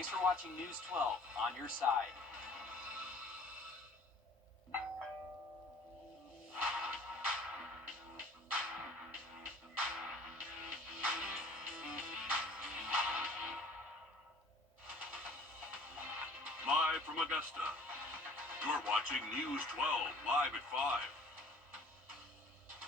Thanks for watching News 12 on your side. Live from Augusta, you're watching News 12 live at 5.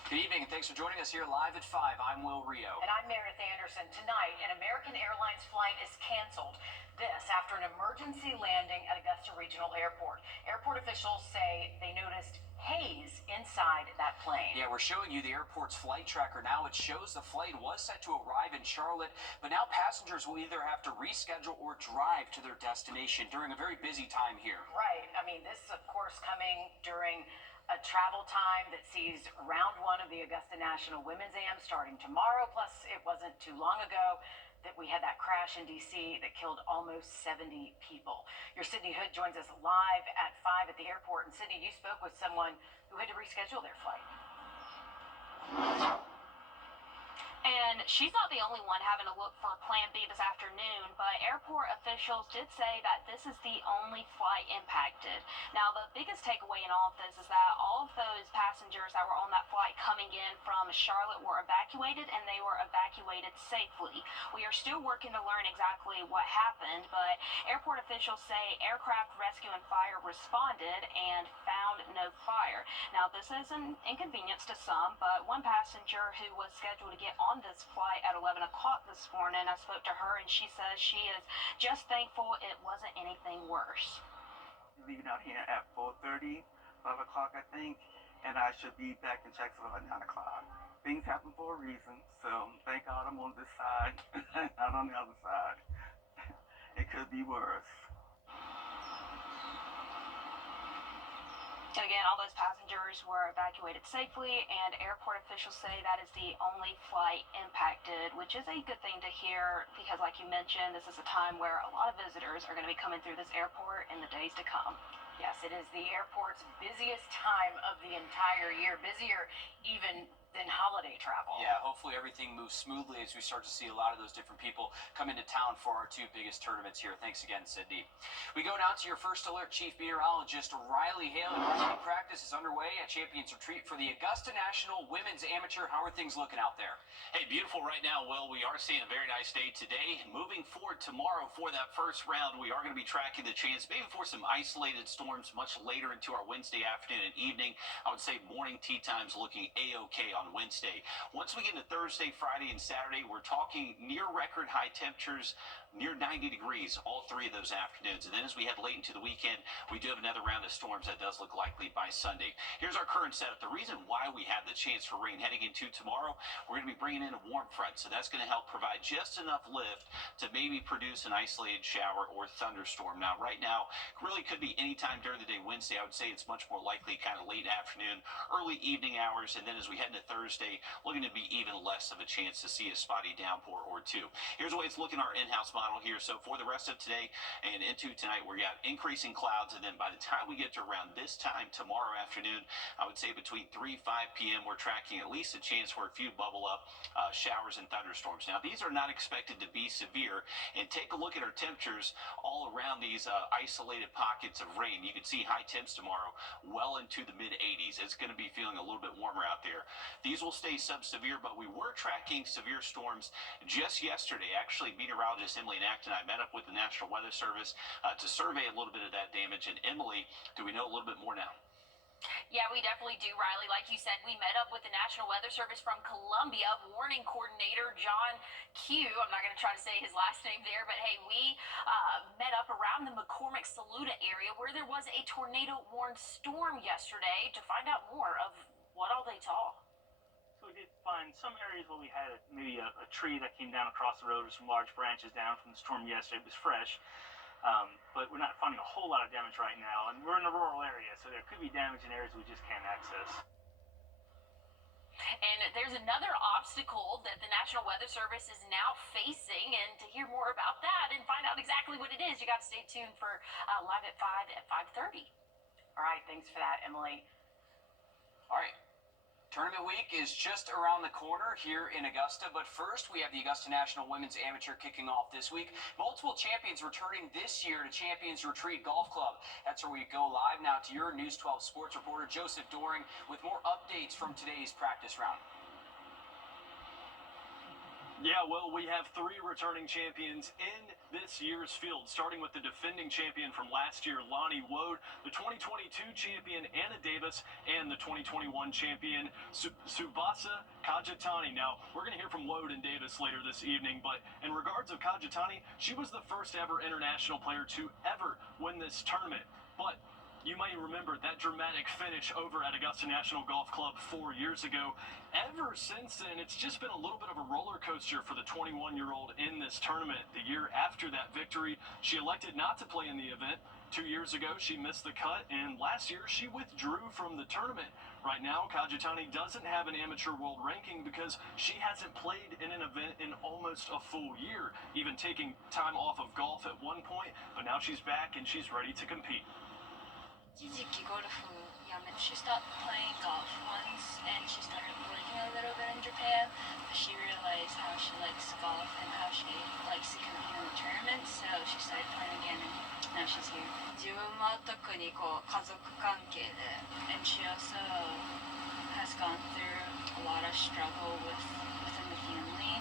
Good evening, and thanks for joining us here live at 5. I'm Wrdw. And I'm Meredith Anderson. Tonight, an American Airlines flight is canceled. This after an emergency landing at Augusta Regional Airport. Airport officials say they noticed haze inside that plane. Yeah, we're showing you the airport's flight tracker now. It shows the flight was set to arrive in Charlotte, but now passengers will either have to reschedule or drive to their destination during a very busy time here. Right. I mean, this is, of course, coming during a travel time that sees round one of the Augusta National Women's Am starting tomorrow. Plus, it wasn't too long ago that we had that crash in D.C. that killed almost 70 people. Your Sydney Hood joins us live at 5 at the airport. And Sydney, you spoke with someone who had to reschedule their flight. And she's not the only one having to look for Plan B this afternoon, but airport officials did say that this is the only flight impacted. Now, the biggest takeaway in all of this is that all of those passengers that were on that flight coming in from Charlotte were evacuated, and they were evacuated safely. We are still working to learn exactly what happened, but airport officials say aircraft rescue and fire responded and found no fire. Now, this is an inconvenience to some, but one passenger who was scheduled to get on this flight at 11 o'clock this morning, I spoke to her, and she says she is just thankful it wasn't anything worse. Leaving out here at 4:30, 5 o'clock, I think, and I should be back in Jacksonville at 9 o'clock. Things happen for a reason, so thank God I'm on this side, not on the other side. It could be worse. Again, all those passengers were evacuated safely, and airport officials say that is the only flight impacted, which is a good thing to hear because, like you mentioned, this is a time where a lot of visitors are going to be coming through this airport in the days to come. Yes, it is the airport's busiest time of the entire year, busier even than holiday travel. Yeah, hopefully everything moves smoothly as we start to see a lot of those different people come into town for our two biggest tournaments here. Thanks again, Sydney. We go now to your first alert, Chief Meteorologist Riley Haley. Riley, practice is underway at Champions Retreat for the Augusta National Women's Amateur. How are things looking out there? Hey, beautiful right now, Will. We are seeing a very nice day today. Moving forward tomorrow for that first round, we are going to be tracking the chance maybe for some isolated storms much later into our Wednesday afternoon and evening. I would say morning tee times looking A-OK on Wednesday. Once we get into Thursday, Friday, and Saturday, we're talking near record high temperatures, near 90 degrees all three of those afternoons. And then as we head late into the weekend, we do have another round of storms that does look likely by Sunday. Here's our current setup. The reason why we have the chance for rain heading into tomorrow, we're going to be bringing in a warm front. So that's going to help provide just enough lift to maybe produce an isolated shower or thunderstorm. Now, right now, really could be any time during the day. Wednesday, I would say it's much more likely kind of late afternoon, early evening hours. And then as we head into Thursday, looking to be even less of a chance to see a spotty downpour or two. Here's the way it's looking our in-house model here. So for the rest of today and into tonight, we got increasing clouds, and then by the time we get to around this time tomorrow afternoon, I would say between 3 5 p.m. we're tracking at least a chance for a few bubble up showers and thunderstorms. Now, these are not expected to be severe, and take a look at our temperatures all around these isolated pockets of rain. You can see high temps tomorrow well into the mid 80s. It's going to be feeling a little bit warmer out there. These will stay sub-severe, but we were tracking severe storms just yesterday. Actually, meteorologist Emily and Acton and I met up with the National Weather Service to survey a little bit of that damage. And Emily, do we know a little bit more now? Yeah, we definitely do, Riley. Like you said, we met up with the National Weather Service from Columbia, warning coordinator John Q. I'm not going to try to say his last name there, but hey, we met up around the McCormick-Saluda area where there was a tornado-warned storm yesterday to find out more of what all they saw. So we did find some areas where we had maybe a tree that came down across the road with some large branches down from the storm yesterday. It was fresh, but we're not finding a whole lot of damage right now. And we're in a rural area, so there could be damage in areas we just can't access. And there's another obstacle that the National Weather Service is now facing. And to hear more about that and find out exactly what it is, you got to stay tuned for Live at 5 at 5:30. All right, thanks for that, Emily. All right. Tournament week is just around the corner here in Augusta, but first we have the Augusta National Women's Amateur kicking off this week. Multiple champions returning this year to Champions Retreat Golf Club. That's where we go live now to your News 12 sports reporter, Joseph Doring, with more updates from today's practice round. Yeah, well, we have three returning champions in this year's field, starting with the defending champion from last year, Lonnie Wode, the 2022 champion, Anna Davis, and the 2021 champion, Subasa Kajitani. Now, we're going to hear from Wode and Davis later this evening, but in regards of Kajitani, she was the first ever international player to ever win this tournament. But you might remember that dramatic finish over at Augusta National Golf Club 4 years ago. Ever since then, it's just been a little bit of a roller coaster for the 21-year-old in this tournament. The year after that victory, she elected not to play in the event. 2 years ago, she missed the cut, and last year, she withdrew from the tournament. Right now, Kajitani doesn't have an amateur world ranking because she hasn't played in an event in almost a full year, even taking time off of golf at one point, but now she's back and she's ready to compete. She stopped playing golf once and she started working a little bit in Japan, but she realized how she likes golf and how she likes to compete in the tournaments, so she started playing again and now she's here. 自分は特にこう家族関係で and she also has gone through a lot of struggle within the family,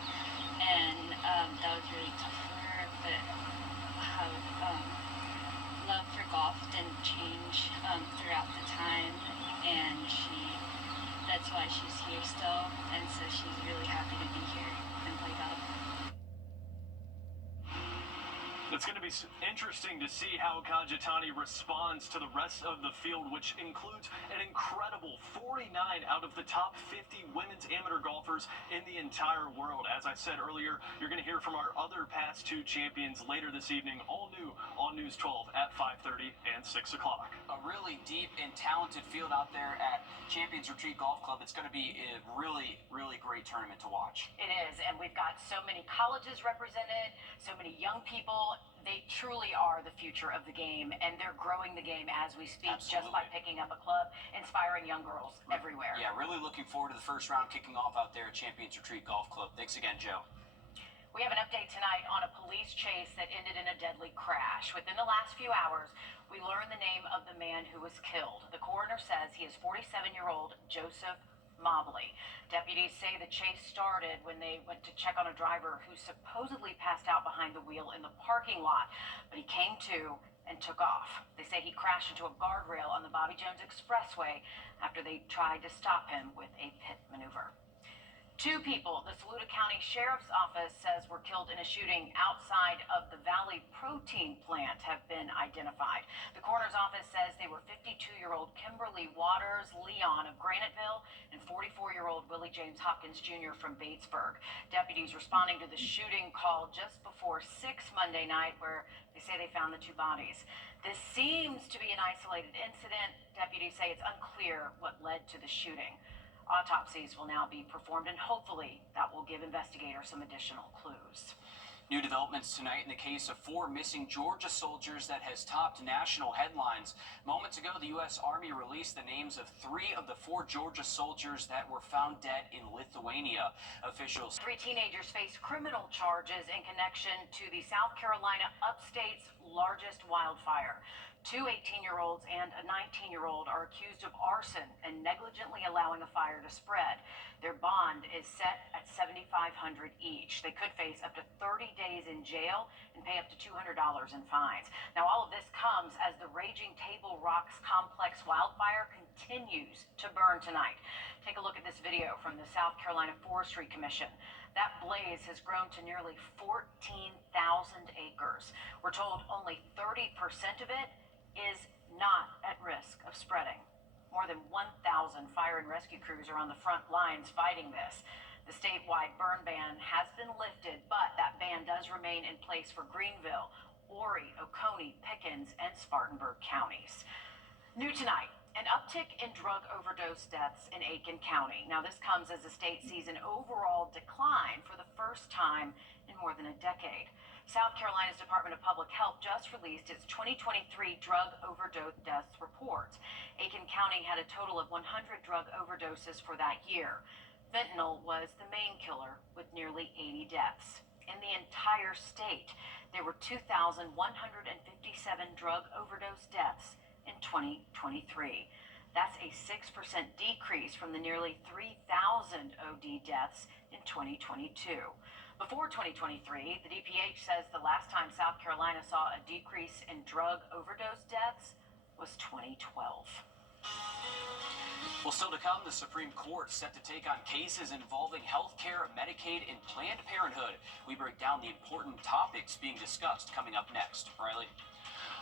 and that was really tough for her, but how love for golf didn't change throughout the time, and that's why she's here still, and so she's really happy to be here and play golf. It's going to be interesting to see how Kajitani responds to the rest of the field, which includes an incredible 49 out of the top 50 women's amateur golfers in the entire world. As I said earlier, you're going to hear from our other past two champions later this evening, all new on News 12 at 5:30 and 6 o'clock. A really deep and talented field out there at Champions Retreat Golf Club. It's going to be a really, really great tournament to watch. It is, and we've got so many colleges represented, so many young people. They truly are the future of the game, and they're growing the game as we speak. Absolutely. Just by picking up a club, inspiring young girls everywhere. Yeah, really looking forward to the first round kicking off out there at Champions Retreat Golf Club. Thanks again, Joe. We have an update tonight on a police chase that ended in a deadly crash. Within the last few hours, we learned the name of the man who was killed. The coroner says he is 47-year-old Joseph Mobley. Deputies say the chase started when they went to check on a driver who supposedly passed out behind the wheel in the parking lot, but he came to and took off. They say he crashed into a guardrail on the Bobby Jones Expressway after they tried to stop him with a pit maneuver. Two people, the Saluda County Sheriff's Office says, were killed in a shooting outside of the Valley Protein Plant have been identified. The coroner's office says they were 52-year-old Kimberly Waters Leon of Graniteville and 44-year-old Willie James Hopkins Jr. from Batesburg. Deputies responding to the shooting call just before 6 Monday night, where they say they found the two bodies. This seems to be an isolated incident. Deputies say it's unclear what led to the shooting. Autopsies will now be performed, and hopefully that will give investigators some additional clues. New developments tonight in the case of 4 missing Georgia soldiers that has topped national headlines. Moments ago, the U.S. Army released the names of 3 of the 4 Georgia soldiers that were found dead in Lithuania. Officials. 3 teenagers face criminal charges in connection to the South Carolina upstate's largest wildfire. 2 18-year-olds and a 19-year-old are accused of arson and negligently allowing a fire to spread. Their bond is set at $7,500 each. They could face up to 30 days in jail and pay up to $200 in fines. Now, all of this comes as the raging Table Rocks complex wildfire continues to burn tonight. Take a look at this video from the South Carolina Forestry Commission. That blaze has grown to nearly 14,000 acres. We're told only 30% of it is not at risk of spreading. More than 1,000 fire and rescue crews are on the front lines fighting this. The statewide burn ban has been lifted, but that ban does remain in place for Greenville, Horry, Oconee, Pickens, and Spartanburg counties. New tonight, an uptick in drug overdose deaths in Aiken County. Now, this comes as the state sees an overall decline for the first time in more than a decade. South Carolina's Department of Public Health just released its 2023 drug overdose deaths report. Aiken County had a total of 100 drug overdoses for that year. Fentanyl was the main killer with nearly 80 deaths. In the entire state, there were 2,157 drug overdose deaths in 2023. That's a 6% decrease from the nearly 3,000 OD deaths in 2022. Before 2023, the DPH says the last time South Carolina saw a decrease in drug overdose deaths was 2012. Well, still to come, the Supreme Court set to take on cases involving health care, Medicaid, and Planned Parenthood. We break down the important topics being discussed coming up next. Riley?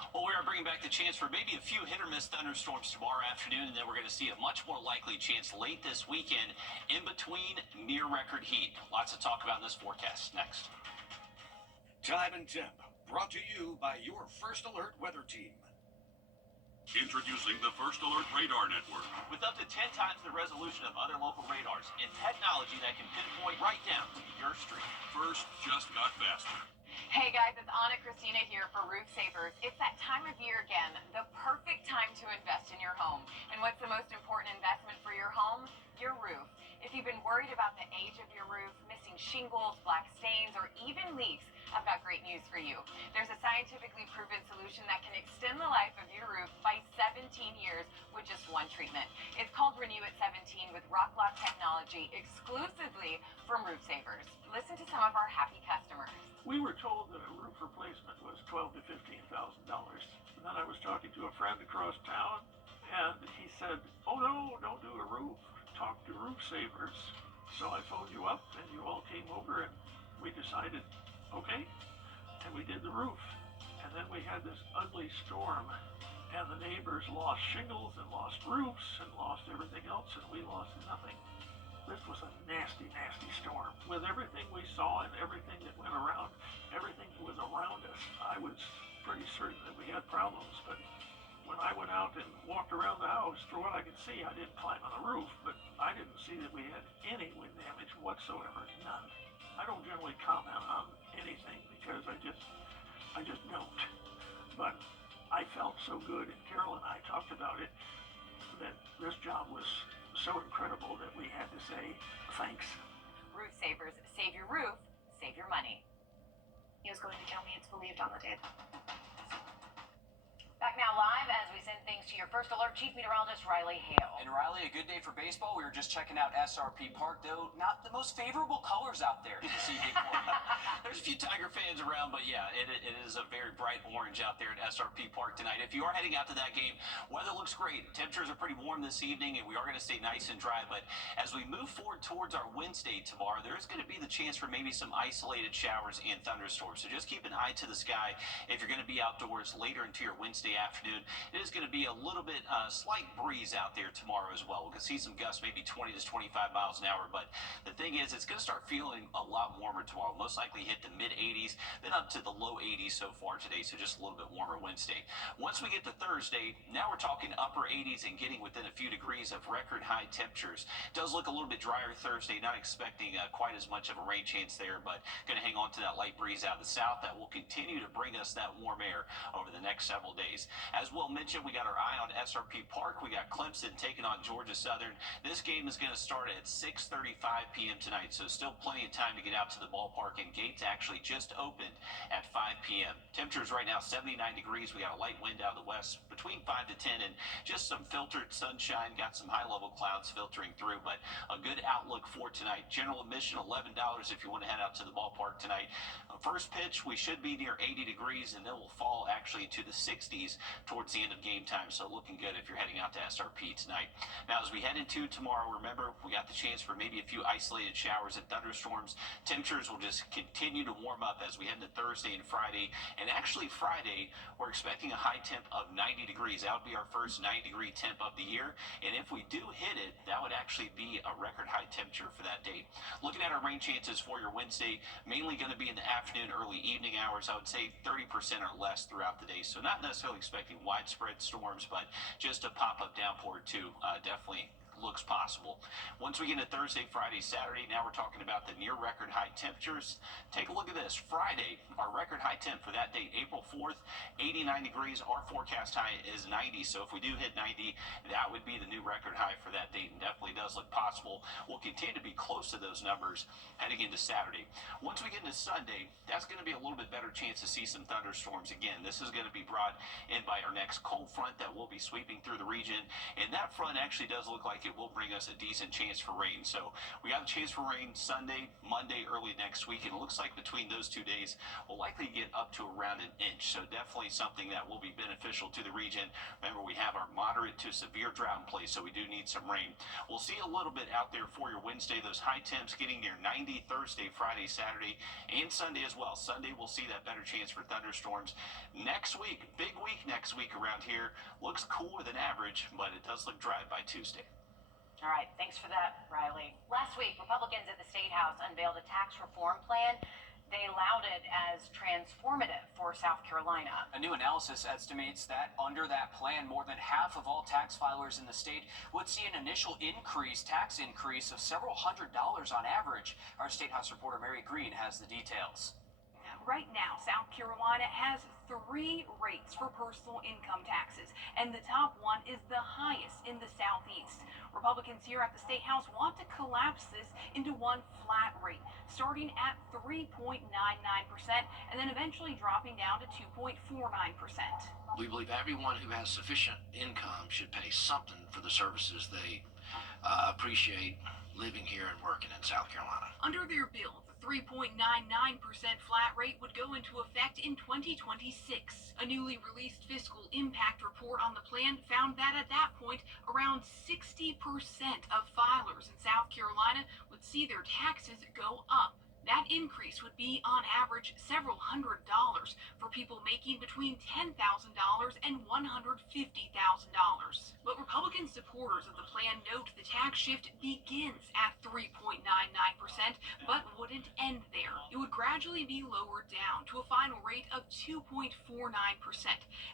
Well, we are bringing back the chance for maybe a few hit-or-miss thunderstorms tomorrow afternoon, and then we're going to see a much more likely chance late this weekend in between near-record heat. Lots to talk about in this forecast next. Time and temp, brought to you by your First Alert weather team. Introducing the First Alert Radar Network. With up to 10 times the resolution of other local radars and technology that can pinpoint right down to your street. First just got faster. Hey guys, it's Anna Christina here for Roof Savers. It's that time of year again, the perfect time to invest in your home. And what's the most important investment for your home? Your roof. If you've been worried about the age of your roof, missing shingles, black stains, or even leaks, I've got great news for you. There's a scientifically proven solution that can extend the life of your roof by 17 years with just one treatment. It's called Renew at 17 with Rock Lock technology exclusively from Roof Savers. Listen to some of our happy customers. We were told that a roof replacement was $12,000 to $15,000. And then I was talking to a friend across town, and he said, "Oh no, don't do a roof. Talk to Roof Savers." So I phoned you up, and you all came over, and we decided, okay, and we did the roof. And then we had this ugly storm, and the neighbors lost shingles and lost roofs and lost everything else, and we lost nothing. This was a nasty, nasty storm. With everything we saw and everything that went around, everything that was around us, I was pretty certain that we had problems. But when I went out and walked around the house, for what I could see, I didn't climb on the roof, but I didn't see that we had any wind damage whatsoever, none. I don't generally comment on anything because I just don't. But I felt so good, and Carol and I talked about it, that this job was so incredible that we had to say thanks. Roof Savers, save your roof, save your money. He was going to tell me it's believed on the tape. Back now live as we send things to your First Alert Chief Meteorologist Riley Hale. And Riley, a good day for baseball. We were just checking out SRP Park, though not the most favorable colors out there this evening for you. There's a few Tiger fans around, but yeah, it is a very bright orange out there at SRP Park tonight. If you are heading out to that game, weather looks great. Temperatures are pretty warm this evening, and we are going to stay nice and dry. But as we move forward towards our Wednesday tomorrow, there is going to be the chance for maybe some isolated showers and thunderstorms. So just keep an eye to the sky if you're going to be outdoors later into your Wednesday afternoon. It is going to be a little bit slight breeze out there tomorrow as well. We can see some gusts, maybe 20 to 25 miles an hour. But the thing is, it's going to start feeling a lot warmer tomorrow. Most likely hit the mid 80s, then up to the low 80s so far today. So just a little bit warmer Wednesday. Once we get to Thursday, now we're talking upper 80s and getting within a few degrees of record high temperatures. It does look a little bit drier Thursday. Not expecting quite as much of a rain chance there, but going to hang on to that light breeze out of the south that will continue to bring us that warm air over the next several days. As Will mentioned, we got our eye on SRP Park. We got Clemson taking on Georgia Southern. This game is going to start at 6:35 p.m. tonight, so still plenty of time to get out to the ballpark, and gates actually just opened at 5 p.m. Temperatures right now 79 degrees. We got a light wind out of the west between 5 to 10, and just some filtered sunshine. Got some high-level clouds filtering through, but a good outlook for tonight. General admission $11 if you want to head out to the ballpark tonight. First pitch, we should be near 80 degrees, and then we'll fall actually to the 60s towards the end of game time. So looking good if you're heading out to SRP tonight. Now, as we head into tomorrow, remember, we got the chance for maybe a few isolated showers and thunderstorms. Temperatures will just continue to warm up as we head into Thursday and Friday. And actually Friday, we're expecting a high temp of 90 degrees. That would be our first 90-degree temp of the year. And if we do hit it, that would actually be a record high temperature for that date. Looking at our rain chances for your Wednesday, mainly going to be in the afternoon, early evening hours. I would say 30% or less throughout the day. So not necessarily expecting widespread storms, but just a pop-up downpour or two. Definitely looks possible. Once we get into Thursday, Friday, Saturday, now we're talking about the near record high temperatures. Take a look at this. Friday, our record high temp for that date, April 4th, 89 degrees. Our forecast high is 90. So if we do hit 90, that would be the new record high for that date, and definitely does look possible. We'll continue to be close to those numbers heading into Saturday. Once we get into Sunday, that's going to be a little bit better chance to see some thunderstorms again. This is going to be brought in by our next cold front that will be sweeping through the region, and that front actually does look like it will bring us a decent chance for rain. So we got a chance for rain Sunday, Monday, early next week, and it looks like between those 2 days we'll likely get up to around an inch. So definitely something that will be beneficial to the region. Remember, we have our moderate to severe drought in place, so we do need some rain. We'll see a little bit out there for your Wednesday. Those high temps getting near 90 Thursday, Friday, Saturday, and Sunday as well. Sunday we'll see that better chance for thunderstorms. Next week, big week next week around here. Looks cooler than average, but it does look dry by Tuesday. All right, thanks for that, Riley. Last week, Republicans at the State House unveiled a tax reform plan. They lauded as transformative for South Carolina. A new analysis estimates that under that plan, more than half of all tax filers in the state would see an initial tax increase of several $100s on average. Our State House reporter Mary Green has the details. Right now, South Carolina has 3 rates for personal income taxes, and the top one is the highest in the Southeast. Republicans here at the State House want to collapse this into one flat rate, starting at 3.99% and then eventually dropping down to 2.49%. We believe everyone who has sufficient income should pay something for the services they appreciate living here and working in South Carolina. Under their bill, the 3.99% flat rate would go into effect in 2026. A newly released fiscal impact report on the plan found that at that point, around 60% of filers in South Carolina would see their taxes go up. That increase would be, on average, several $100s for people making between $10,000 and $150,000. But Republican supporters of the plan note the tax shift begins at 3.99%, but wouldn't end there. It would gradually be lowered down to a final rate of 2.49%,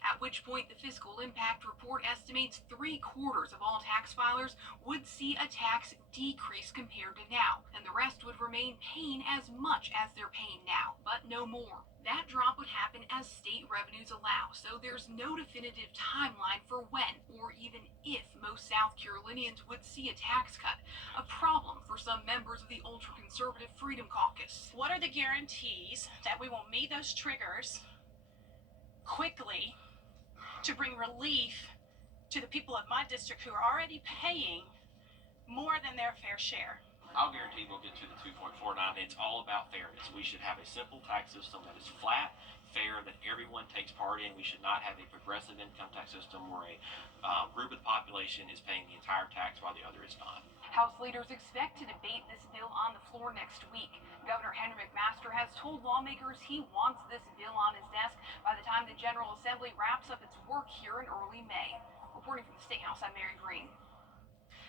at which point the fiscal impact report estimates 3/4 of all tax filers would see a tax decrease compared to now, and the rest would remain paying as much as they're paying now, but no more. That drop would happen as state revenues allow, so there's no definitive timeline for when or even if most South Carolinians would see a tax cut, a problem for some members of the ultra-conservative Freedom Caucus. What are the guarantees that we will meet those triggers quickly to bring relief to the people of my district who are already paying more than their fair share? I'll guarantee we'll get to the 2.49. It's all about fairness. We should have a simple tax system that is flat, fair, that everyone takes part in. We should not have a progressive income tax system where a group of the population is paying the entire tax while the other is not. House leaders expect to debate this bill on the floor next week. Governor Henry McMaster has told lawmakers he wants this bill on his desk by the time the General Assembly wraps up its work here in early May. Reporting from the State House, I'm Mary Green.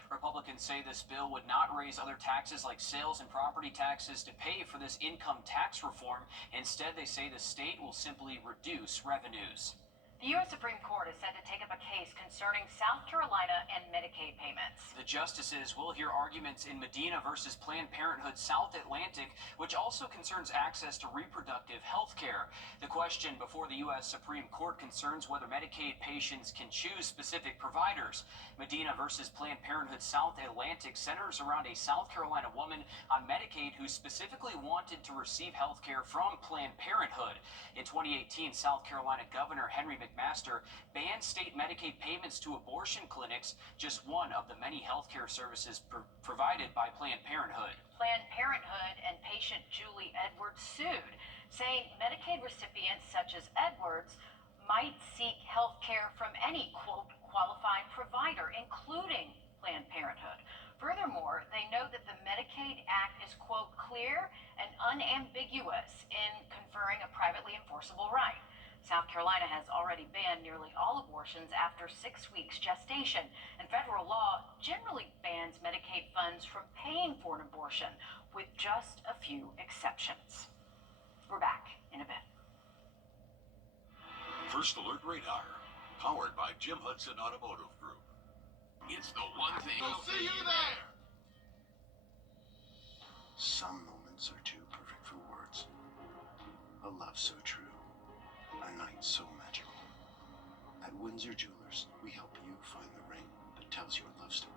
Republicans say this bill would not raise other taxes like sales and property taxes to pay for this income tax reform. Instead, they say the state will simply reduce revenues. The U.S. Supreme Court is set to take up a case concerning South Carolina and Medicaid payments. The justices will hear arguments in Medina versus Planned Parenthood South Atlantic, which also concerns access to reproductive health care. The question before the U.S. Supreme Court concerns whether Medicaid patients can choose specific providers. Medina versus Planned Parenthood South Atlantic centers around a South Carolina woman on Medicaid who specifically wanted to receive health care from Planned Parenthood. In 2018, South Carolina Governor Henry McMaster banned state Medicaid payments to abortion clinics, just one of the many health care services provided by Planned Parenthood. Planned Parenthood and patient Julie Edwards sued, saying Medicaid recipients such as Edwards might seek health care from any, quote, qualified provider, including Planned Parenthood. Furthermore, they note that the Medicaid Act is, quote, clear and unambiguous in conferring a privately enforceable right. South Carolina has already banned nearly all abortions after 6 weeks gestation, and federal law generally bans Medicaid funds from paying for an abortion, with just a few exceptions. We're back in a bit. First Alert Radar, powered by Jim Hudson Automotive Group. It's the one thing. We'll see you there. Some moments are too perfect for words. A love so true. A night so magical. At Windsor Jewelers, we help you find the ring that tells your love story.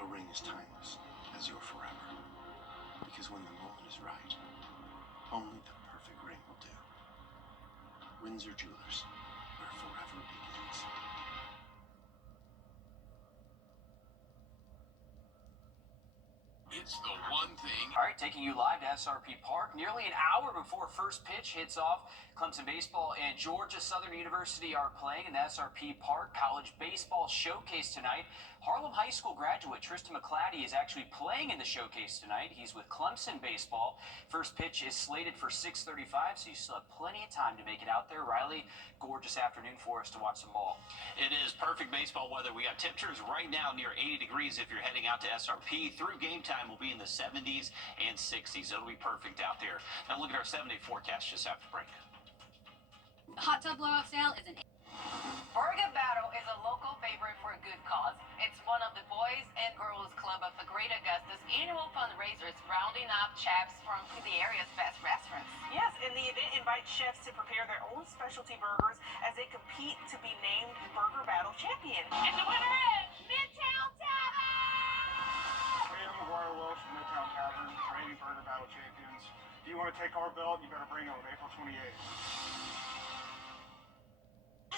A ring as timeless as your forever. Because when the moment is right, only the perfect ring will do. Windsor Jewelers, where forever begins. It's the one thing. All right, taking you live to SRP Park. Nearly an hour before first pitch hits off, Clemson Baseball and Georgia Southern University are playing in the SRP Park College Baseball Showcase tonight. Harlem High School graduate Tristan McClatty is actually playing in the showcase tonight. He's with Clemson Baseball. First pitch is slated for 6:35, so you still have plenty of time to make it out there. Riley, gorgeous afternoon for us to watch some ball. It is perfect baseball weather. We got temperatures right now near 80 degrees if you're heading out to SRP. Through game time, we'll be in the 70s and 60s. It'll be perfect out there. Now look at our 7-day forecast just after break. The hot tub blowout sale is an Wrdw is a local favorite for a good cause. It's one of the Boys and Girls Club of the Great Augusta's annual fundraisers, rounding up chefs from the area's best restaurants. Yes, and the event invites chefs to prepare their own specialty burgers as they compete to be named Burger Battle Champion. And the winner is Midtown Tavern! Hey, I'm McGuire Welsh from Midtown Tavern, reigning Burger Battle Champions. If you want to take our belt, you better bring it on April 28th.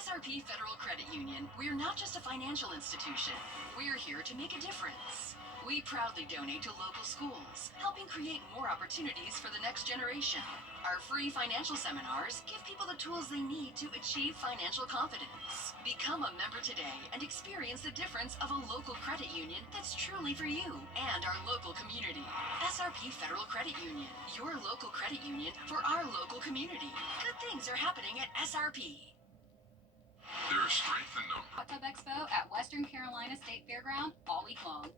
SRP Federal Credit Union. We're not just a financial institution. We're here to make a difference. We proudly donate to local schools, helping create more opportunities for the next generation. Our free financial seminars give people the tools they need to achieve financial confidence. Become a member today and experience the difference of a local credit union that's truly for you and our local community. SRP Federal Credit Union, your local credit union for our local community. Good things are happening at SRP. There is strength in numbers. Hot Tub Expo at Western Carolina State Fairground all week long.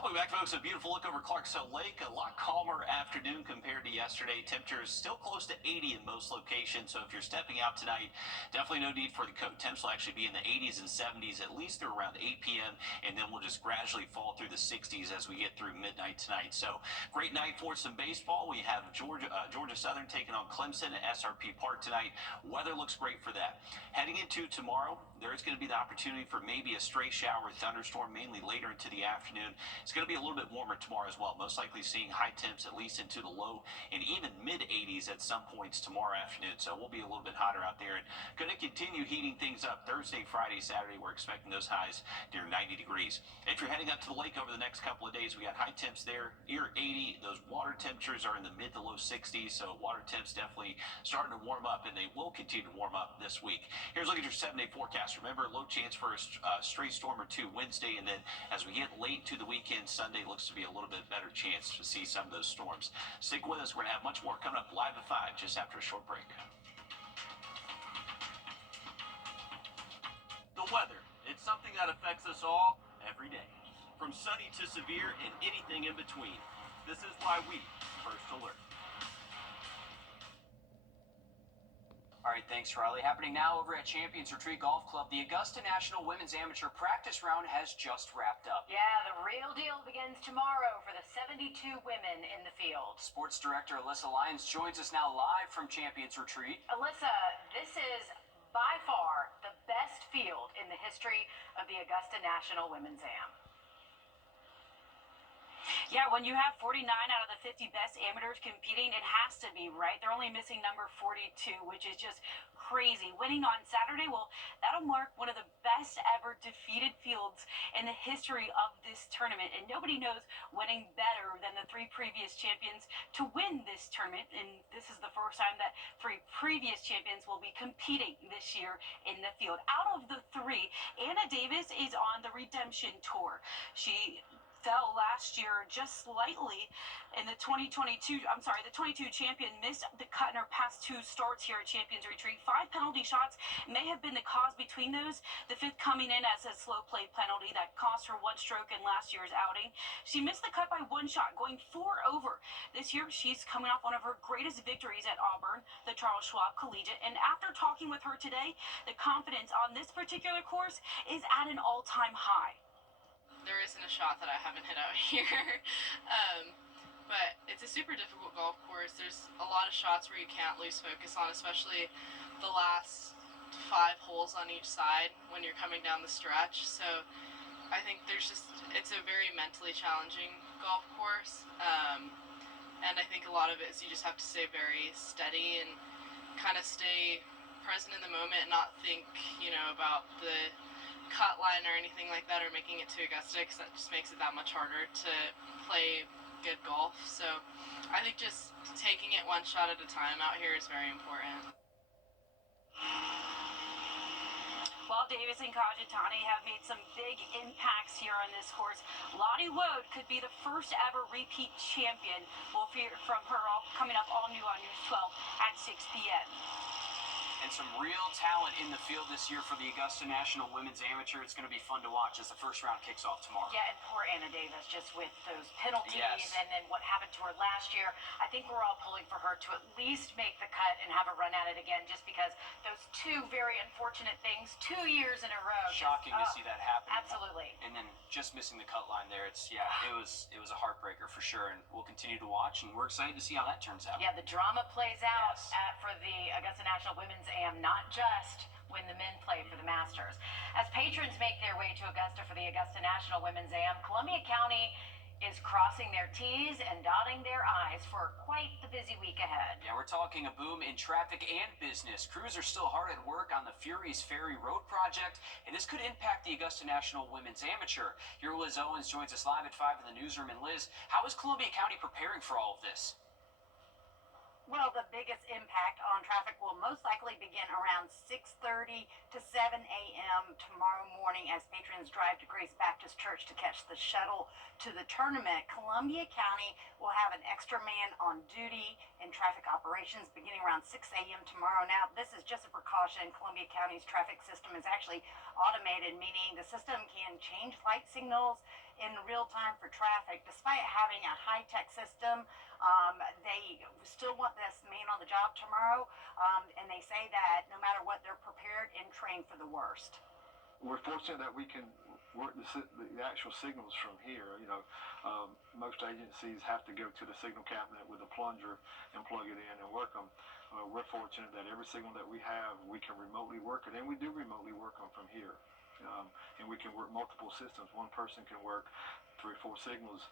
Welcome back, folks. A beautiful look over Clarksville Lake. A lot calmer afternoon compared to yesterday. Temperatures still close to 80 in most locations. So if you're stepping out tonight, definitely no need for the coat. Temps will actually be in the 80s and 70s, at least through around 8 p.m. And then we'll just gradually fall through the 60s as we get through midnight tonight. So great night for some baseball. We have Georgia Southern taking on Clemson at SRP Park tonight. Weather looks great for that. Heading into tomorrow, there is going to be the opportunity for maybe a stray shower, thunderstorm, mainly later into the afternoon. It's going to be a little bit warmer tomorrow as well, most likely seeing high temps at least into the low and even mid 80s at some points tomorrow afternoon. So we'll be a little bit hotter out there and going to continue heating things up Thursday, Friday, Saturday. We're expecting those highs near 90 degrees. If you're heading up to the lake over the next couple of days, we got high temps there near 80. Those water temperatures are in the mid to low 60s. So water temps definitely starting to warm up, and they will continue to warm up this week. Here's a look at your 7-day forecast. Remember, low chance for a stray storm or two Wednesday, and then as we get late to the weekend, Sunday looks to be a little bit better chance to see some of those storms. Stick with us. We're going to have much more coming up live at 5 just after a short break. The weather, it's something that affects us all every day, from sunny to severe and anything in between. This is why we First Alert. All right, thanks, Riley. Happening now over at Champions Retreat Golf Club, the Augusta National Women's Amateur Practice Round has just wrapped up. Yeah, the real deal begins tomorrow for the 72 women in the field. Sports Director Alyssa Lyons joins us now live from Champions Retreat. Alyssa, this is by far the best field in the history of the Augusta National Women's Am. Yeah, when you have 49 out of the 50 best amateurs competing, it has to be, right? They're only missing number 42, which is just crazy. Winning on Saturday, well, that'll mark one of the best ever defeated fields in the history of this tournament. And nobody knows winning better than the 3 previous champions to win this tournament. And this is the first time that 3 previous champions will be competing this year in the field. Out of the 3, Anna Davis is on the redemption tour. She fell last year just slightly in the 22 champion missed the cut in her past 2 starts here at Champions Retreat. 5 penalty shots may have been the cause between those. The 5th coming in as a slow play penalty that cost her 1 stroke in last year's outing. She missed the cut by 1 shot, going 4 over. This year, she's coming off one of her greatest victories at Auburn, the Charles Schwab Collegiate. And after talking with her today, the confidence on this particular course is at an all-time high. there isn't a shot that I haven't hit out here. But it's a super difficult golf course. There's a lot of shots where you can't lose focus on, especially the last 5 holes on each side when you're coming down the stretch. So I think it's a very mentally challenging golf course. And I think a lot of it is you just have to stay very steady and kind of stay present in the moment and not think, about the cut line or anything like that or making it to Augusta, because that just makes it that much harder to play good golf. So I think just taking it one shot at a time out here is very important. Well, Davis and Kajitani have made some big impacts here on this course. Lonnie Woad could be the first ever repeat champion. We'll hear from her coming up all new on News 12 at 6 p.m. And some real talent in the field this year for the Augusta National Women's Amateur. It's going to be fun to watch as the first round kicks off tomorrow. Yeah, and poor Anna Davis, just with those penalties Yes. and then what happened to her last year. I think we're all pulling for her to at least make the cut and have a run at it again, just because those 2 very unfortunate things 2 years in a row. Shocking to see that happen. Absolutely. And then just missing the cut line there. It was a heartbreaker for sure, and we'll continue to watch, and we're excited to see how that turns out. Yeah, the drama plays out Yes. for the Augusta National Women's AM, not just when the men play for the Masters. As patrons make their way to Augusta for the Augusta National Women's AM, Columbia County is crossing their T's and dotting their I's for quite the busy week ahead. Yeah, we're talking a boom in traffic and business. Crews are still hard at work on the Furies Ferry Road project, and this could impact the Augusta National Women's Amateur. Here, Liz Owens joins us live at 5 in the newsroom. And Liz, how is Columbia County preparing for all of this? Well, the biggest impact on traffic will most likely begin around 6:30 to 7 a.m. tomorrow morning as patrons drive to Grace Baptist Church to catch the shuttle to the tournament. Columbia County will have an extra man on duty in traffic operations beginning around 6 a.m. tomorrow. Now, this is just a precaution. Columbia County's traffic system is actually automated, meaning the system can change light signals in real time for traffic. Despite having a high-tech system, they still want this man on the job tomorrow, and they say that no matter what, they're prepared and trained for the worst. We're fortunate that we can work the actual signals from here. Most agencies have to go to the signal cabinet with a plunger and plug it in and work them. We're fortunate that every signal that we have, we can remotely work it, and we do remotely work them from here. And we can work multiple systems. One person can work 3 or 4 signals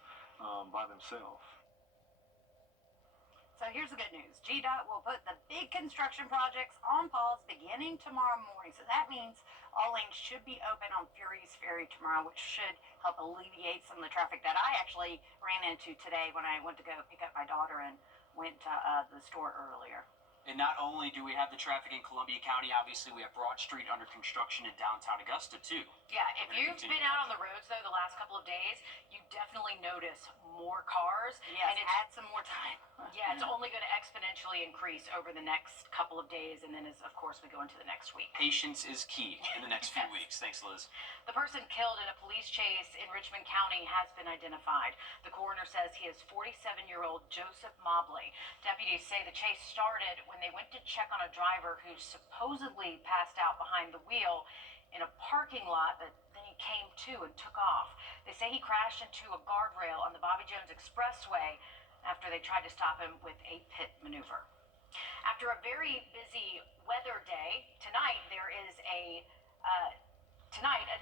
by themselves. So here's the good news. GDOT will put the big construction projects on pause beginning tomorrow morning. So that means all lanes should be open on Furies Ferry tomorrow, which should help alleviate some of the traffic that I actually ran into today when I went to go pick up my daughter and went to the store earlier. And not only do we have the traffic in Columbia County, obviously we have Broad Street under construction in downtown Augusta too. Yeah, if you've been out on the roads though the last couple of days, you definitely notice more cars. Yes, and it's add some more time. Yeah, it's only going to exponentially increase over the next couple of days, and then as of course we go into the next week. Patience is key in the next few weeks. Thanks, Liz. The person killed in a police chase in Richmond County has been identified. The coroner says he is 47-year-old Joseph Mobley. Deputies say the chase started when they went to check on a driver who supposedly passed out behind the wheel in a parking lot, but then he came to and took off. They say he crashed into a guardrail on the Bobby Jones Expressway after they tried to stop him with a pit maneuver. After a very busy weather day, tonight there is a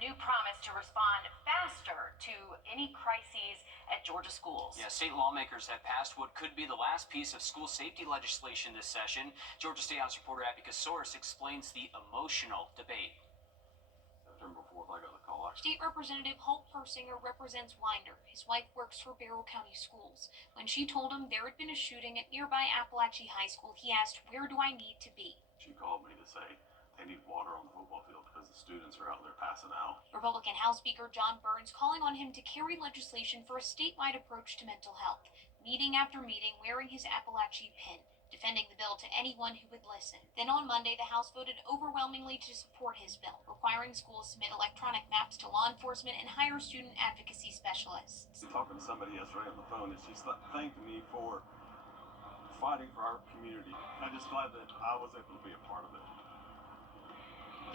new promise to respond faster to any crises at Georgia schools. Yeah, state lawmakers have passed what could be the last piece of school safety legislation this session. Georgia State House reporter Abby Soros explains the emotional debate. September 4th, I got the call. State Representative Holt Persinger represents Winder. His wife works for Barrow County Schools. When she told him there had been a shooting at nearby Appalachian High School, he asked, "Where do I need to be?" She called me to say they need water on the football field because the students are out there passing out. Republican House Speaker John Burns calling on him to carry legislation for a statewide approach to mental health, meeting after meeting wearing his Appalachia pin, defending the bill to anyone who would listen. Then on Monday, the House voted overwhelmingly to support his bill, requiring schools submit electronic maps to law enforcement and hire student advocacy specialists. Talking to somebody yesterday on the phone, and she's thanked me for fighting for our community. I'm just glad that I was able to be a part of it.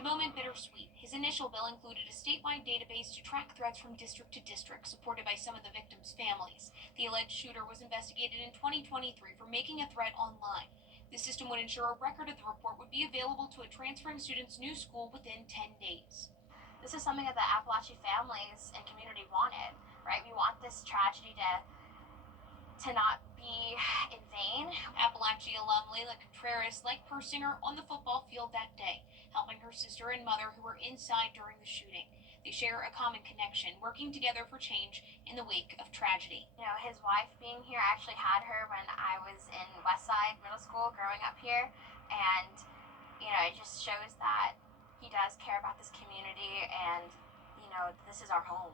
The moment bittersweet. His initial bill included a statewide database to track threats from district to district, supported by some of the victims' families. The alleged shooter was investigated in 2023 for making a threat online. The system would ensure a record of the report would be available to a transferring student's new school within 10 days. This is something that the Appalachian families and community wanted, right? We want this tragedy to not be in vain. Appalachia alum Layla Contreras liked Persinger on the football field that day, helping her sister and mother who were inside during the shooting. They share a common connection, working together for change in the wake of tragedy. You know, his wife being here, I actually had her when I was in Westside Middle School growing up here, and, you know, it just shows that he does care about this community, and, you know, this is our home.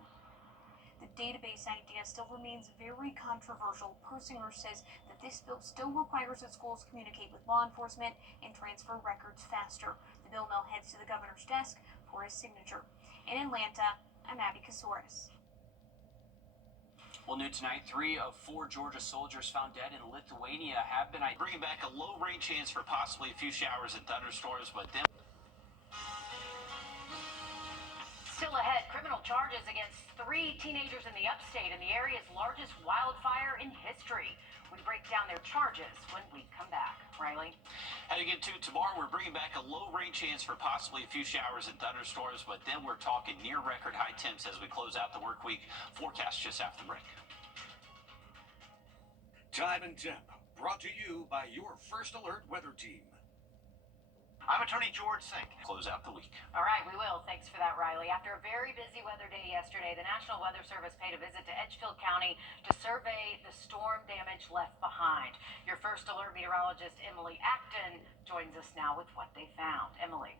The database idea still remains very controversial. Persinger says that this bill still requires that schools communicate with law enforcement and transfer records faster. The bill now heads to the governor's desk for his signature. In Atlanta, I'm Abby Kasouris. Well, new tonight, 3 of 4 Georgia soldiers found dead in Lithuania have been bringing back a low rain chance for possibly a few showers and thunderstorms, but then Still ahead, criminal charges against 3 teenagers in the upstate in the area's largest wildfire in history. We break down their charges when we come back. Riley? Heading into tomorrow, we're bringing back a low rain chance for possibly a few showers and thunderstorms, but then we're talking near record high temps as we close out the work week. Forecast just after the break. Time and Temp, brought to you by your First Alert weather team. I'm Attorney George Sink. Close out the week. All right, we will. Thanks for that, Riley. After a very busy weather day yesterday, the National Weather Service paid a visit to Edgefield County to survey the storm damage left behind. Your First Alert meteorologist, Emily Acton, joins us now with what they found. Emily.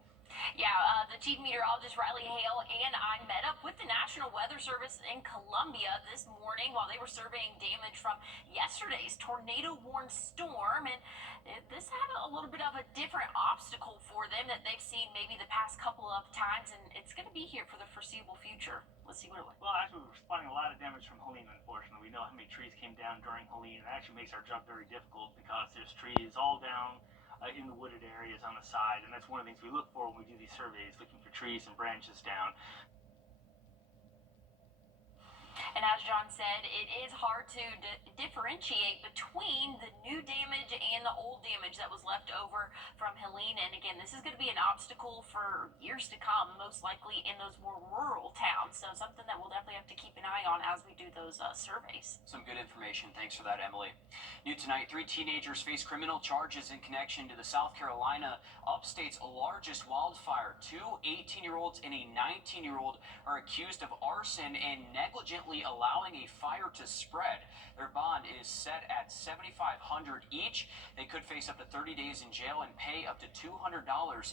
Yeah, the chief meteorologist Riley Hale and I met up with the National Weather Service in Columbia this morning while they were surveying damage from yesterday's tornado-warned storm, and this had a little bit of a different obstacle for them that they've seen maybe the past couple of times, and it's going to be here for the foreseeable future. Let's see what it looks like. Well, actually, we're responding a lot of damage from Helene, unfortunately. We know how many trees came down during Helene. It actually makes our job very difficult because there's trees all down in the wooded areas on the side, and that's one of the things we look for when we do these surveys, looking for trees and branches down. And as John said, it is hard to differentiate between the new damage and the old damage that was left over from Helene. And again, this is going to be an obstacle for years to come, most likely in those more rural towns. So something that we'll definitely have to keep an eye on as we do those surveys. Some good information. Thanks for that, Emily. New tonight, 3 teenagers face criminal charges in connection to the South Carolina upstate's largest wildfire. 2 18-year-olds and a 19-year-old are accused of arson and negligently allowing a fire to spread. Their bond is set at $7,500 each. They could face up to 30 days in jail and pay up to $200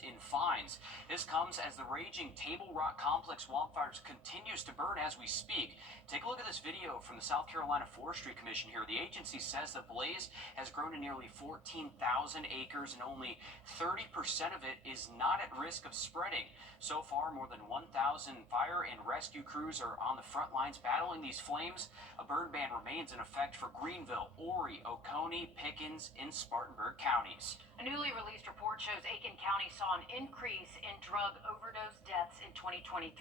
in fines. This comes as the raging Table Rock Complex wildfires continues to burn as we speak. Take a look at this video from the South Carolina Forestry Commission here. The agency says the blaze has grown to nearly 14,000 acres and only 30% of it is not at risk of spreading. So far, more than 1,000 fire and rescue crews are on the front lines battling these flames. A burn ban remains in effect for Greenville, Horry, Oconee, Pickens, and Spartanburg counties. A newly released report shows Aiken County saw an increase in drug overdose deaths in 2023.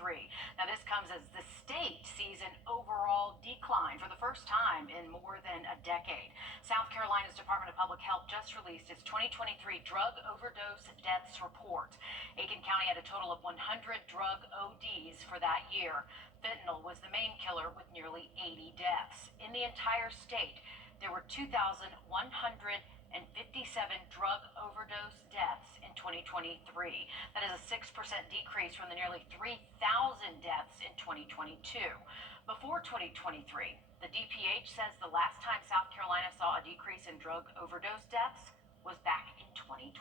Now, this comes as the state sees an overall decline for the first time in more than a decade. South Carolina's Department of Public Health just released its 2023 drug overdose deaths report. Aiken County had a total of 100 drug ODs for that year. Fentanyl was the main killer with nearly 80 deaths. In the entire state, there were 2,157 drug overdose deaths in 2023. That is a 6% decrease from the nearly 3,000 deaths in 2022. Before 2023, the DPH says the last time South Carolina saw a decrease in drug overdose deaths was back in 2012.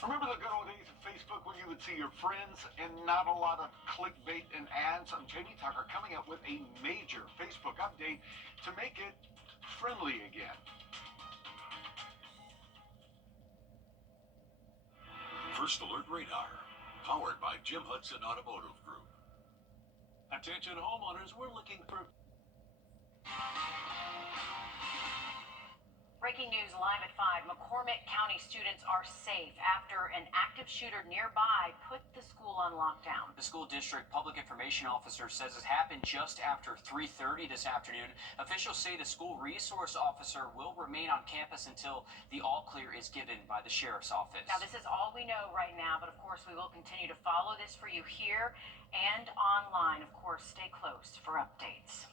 Remember the good old days of Facebook when you would see your friends and not a lot of clickbait and ads? I'm Jamie Tucker coming up with a major Facebook update to make it friendly again. First Alert Radar, powered by Jim Hudson Automotive Group. Attention homeowners, we're looking for Breaking news live at 5. McCormick County students are safe after an active shooter nearby put the school on lockdown. The school district public information officer says it happened just after 3:30 this afternoon. Officials say the school resource officer will remain on campus until the all clear is given by the sheriff's office. Now, this is all we know right now, but of course we will continue to follow this for you here and online. Of course, stay close for updates.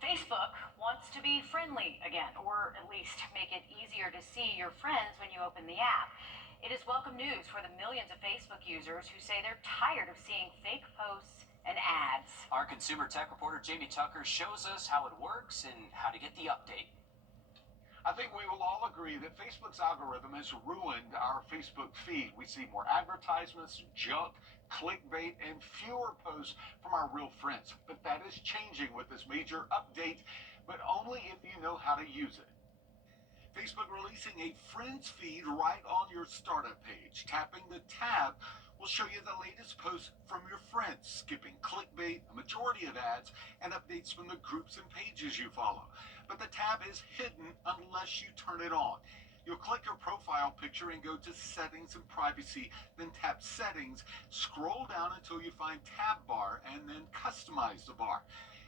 Facebook wants to be friendly again, or at least make it easier to see your friends when you open the app. It is welcome news for the millions of Facebook users who say they're tired of seeing fake posts and ads. Our consumer tech reporter Jamie Tucker shows us how it works and how to get the update. I think we will all agree that Facebook's algorithm has ruined our Facebook feed. We see more advertisements, junk, clickbait, and fewer posts from our real friends. But that is changing with this major update, but only if you know how to use it. Facebook releasing a friends feed right on your startup page. Tapping the tab will show you the latest posts from your friends, skipping clickbait, a majority of ads, and updates from the groups and pages you follow. But the tab is hidden unless you turn it on. You'll click your profile picture and go to Settings and Privacy, then tap Settings, scroll down until you find Tab Bar, and then customize the bar.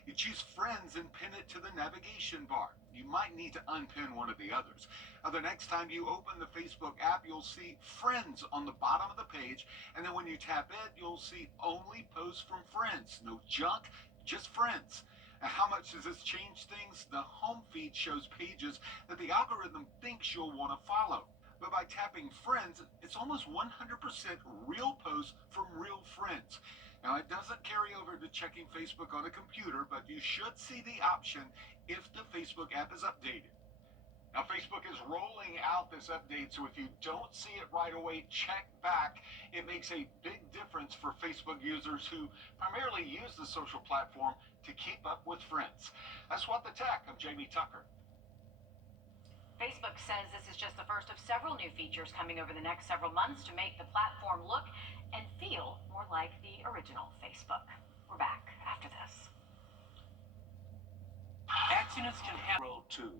You choose Friends and pin it to the navigation bar. You might need to unpin one of the others. The next time you open the Facebook app, you'll see Friends on the bottom of the page, and then when you tap it, you'll see only posts from friends. No junk, just friends. Now, how much does this change things? The home feed shows pages that the algorithm thinks you'll want to follow. But by tapping friends, it's almost 100% real posts from real friends. Now, it doesn't carry over to checking Facebook on a computer, but you should see the option if the Facebook app is updated. Now, Facebook is rolling out this update, so if you don't see it right away, check back. It makes a big difference for Facebook users who primarily use the social platform to keep up with friends. That's What the Tech. I'm Jamie Tucker. Facebook says this is just the first of several new features coming over the next several months to make the platform look and feel more like the original Facebook. We're back after this. Accidents can happen on the road too.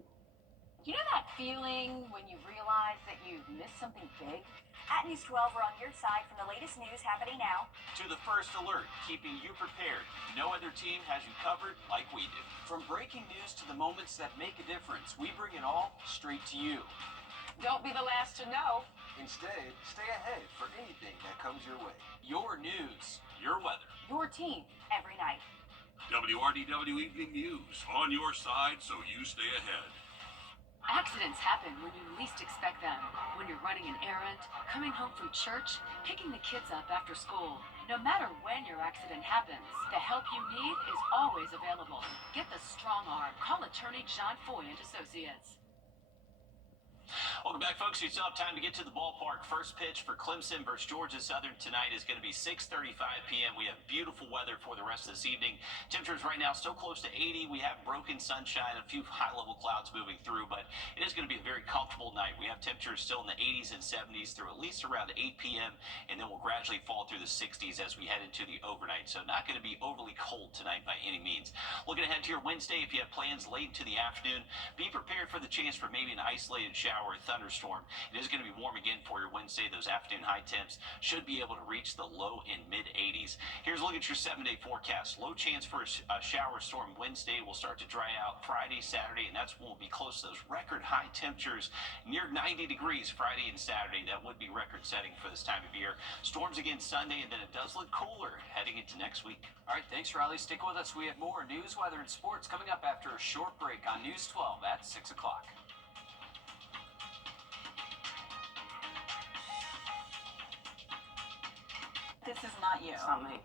You know that feeling when you realize that you've missed something big? At News 12, we're on your side from the latest news happening now. To the first alert, keeping you prepared. No other team has you covered like we do. From breaking news to the moments that make a difference, we bring it all straight to you. Don't be the last to know. Instead, stay ahead for anything that comes your way. Your news, your weather, your team every night. WRDW Evening News, on your side so you stay ahead. Accidents happen when you least expect them. When you're running an errand, coming home from church, picking the kids up after school. No matter when your accident happens, the help you need is always available. Get the strong arm. Call attorney John Foy and Associates. Welcome back, folks. You still have time to get to the ballpark. First pitch for Clemson versus Georgia Southern tonight is going to be 6:35 p.m. We have beautiful weather for the rest of this evening. Temperatures right now still close to 80. We have broken sunshine, a few high-level clouds moving through, but it is going to be a very comfortable night. We have temperatures still in the 80s and 70s through at least around 8 p.m., and then we'll gradually fall through the 60s as we head into the overnight. So not going to be overly cold tonight by any means. Looking ahead to your Wednesday, if you have plans late into the afternoon, be prepared for the chance for maybe an isolated shower or thunderstorm. It is going to be warm again for your Wednesday. Those afternoon high temps should be able to reach the low and mid 80s. Here's a look at your 7-day forecast. Low chance for a shower storm Wednesday. Will start to dry out Friday, Saturday, and that's when we'll be close to those record high temperatures near 90 degrees Friday and Saturday. That would be record setting for this time of year. Storms again Sunday, and then it does look cooler heading into next week. All right, thanks, Riley. Stick with us. We have more news, weather, and sports coming up after a short break on News 12 at 6 o'clock. This is not you. It's not me.